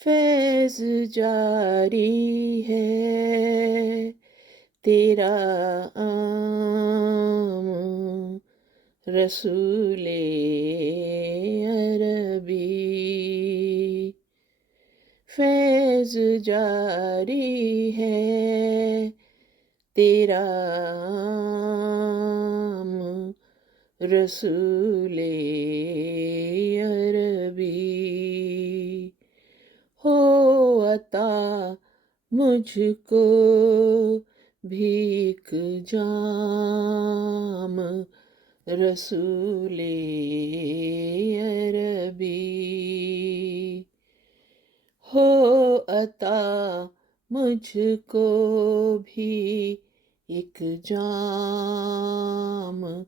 फैज़ जारी है तेरा आम रसूले अरबी। फैज़ जारी है तेरा आम रसूले अरबी। हो अता मुझको भीख जाम रसूले अरबी। हो अता मुझको भी एक जाम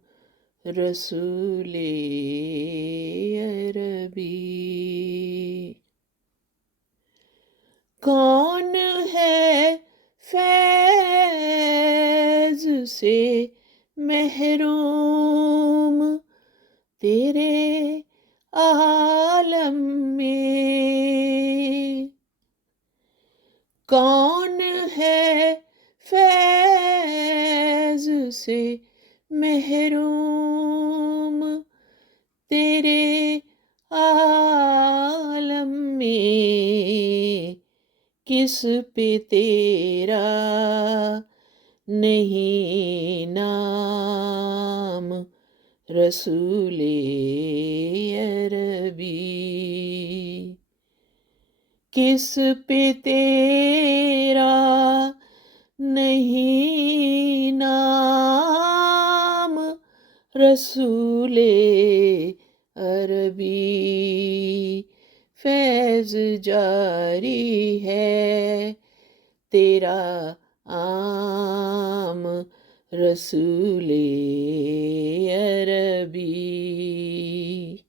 रसूले अरबी। कौन है फैज़ से महरूम तेरे आलम में। कौन है फैज़ से महरूम तेरे आलम में। किस पे तेरा नहीं नाम रसूले अरबी। किस पे तेरा नहीं नाम रसूले अरबी। फैज़ जारी है तेरा आम रसूले अरबी।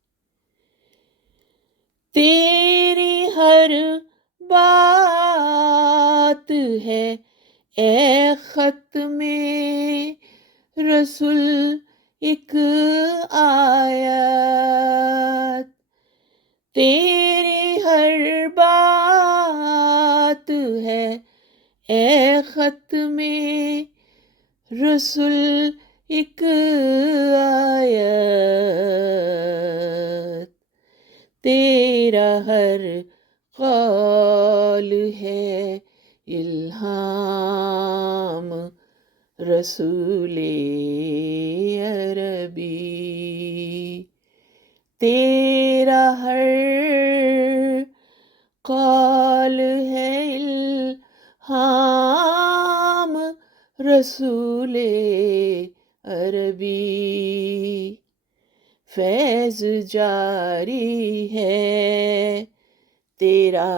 तेरी हर बात है ए खत में रसूल एक आयत। तेरी हर बात है ए खत में रसूल एक आयत। तेरा हर कौल है इल्हाम रसूले अरबी। तेरा हर कौल है इल्हाम रसूले अरबी। फैज़ जारी है तेरा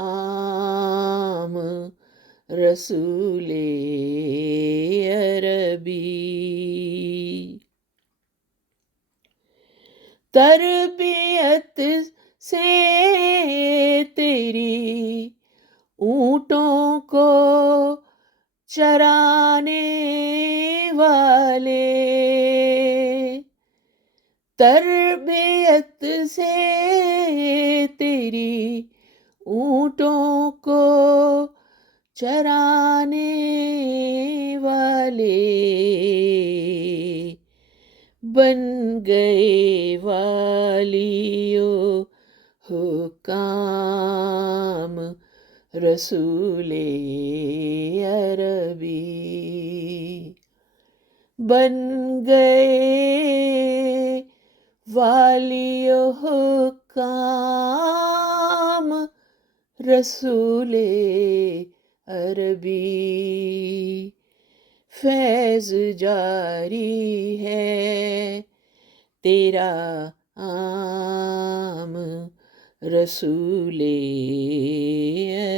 आम रसूले अरबी। तरबियत से तेरी ऊँटों को चराने वाले। तरबियत से तेरी ऊँटों को चराने वाले बन गए वालियो हुकाम रसूले अरबी। बन गए वालियो हुकाम रसूले अरबी। फैज़ जारी है तेरा आम रसूले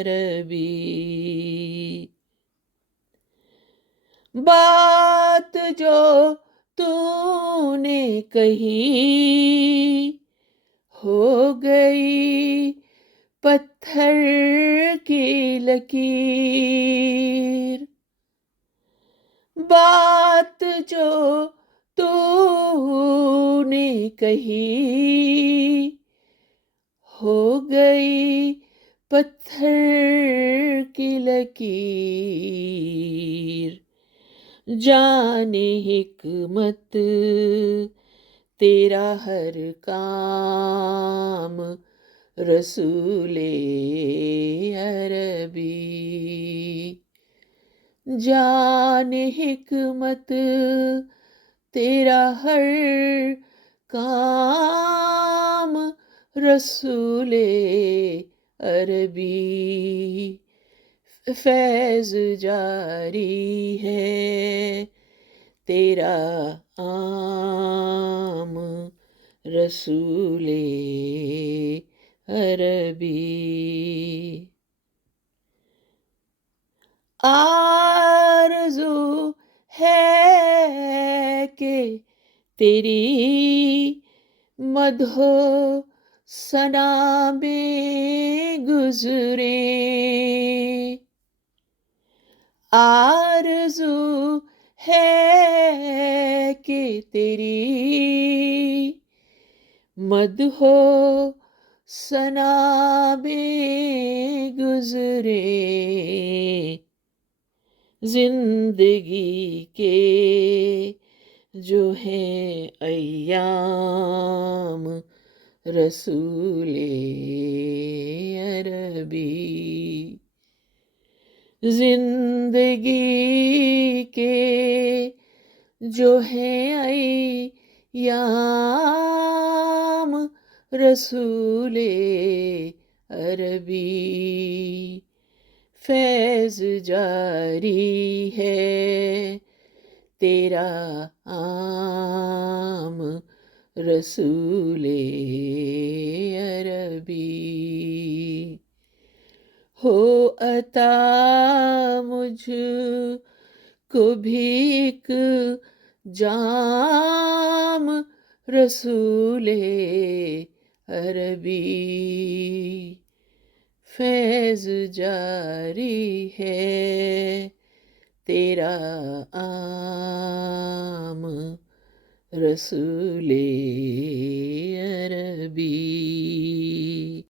अरबी। बात जो तूने कही हो गई पत्थर की लकीर। बात जो तूने कही हो गई پتھر کی لکیر، جانے حکمت تیرا ہر کام، رسول عربی۔ جان حکمت تیرا ہر کام، رسول عربی۔ فیض جاری ہے تیرا عام، رسول عربی۔ آرزو ہے کہ تیری مدح و ثنا میں گزریں، آرزو ہے کہ تیری مدح و ثنا میں گزریں، زندگی کے جو ہیں ایام، رسول عربی۔ زندگی کے جو ہیں ایام، رسول عربی۔ فیض جاری ہے تیرا عام، رسول عربی۔ ہو عطا مجھ کو بھی ایک جام، رسول عربی۔ فیض جاری ہے تیرا عام، رسول عربی۔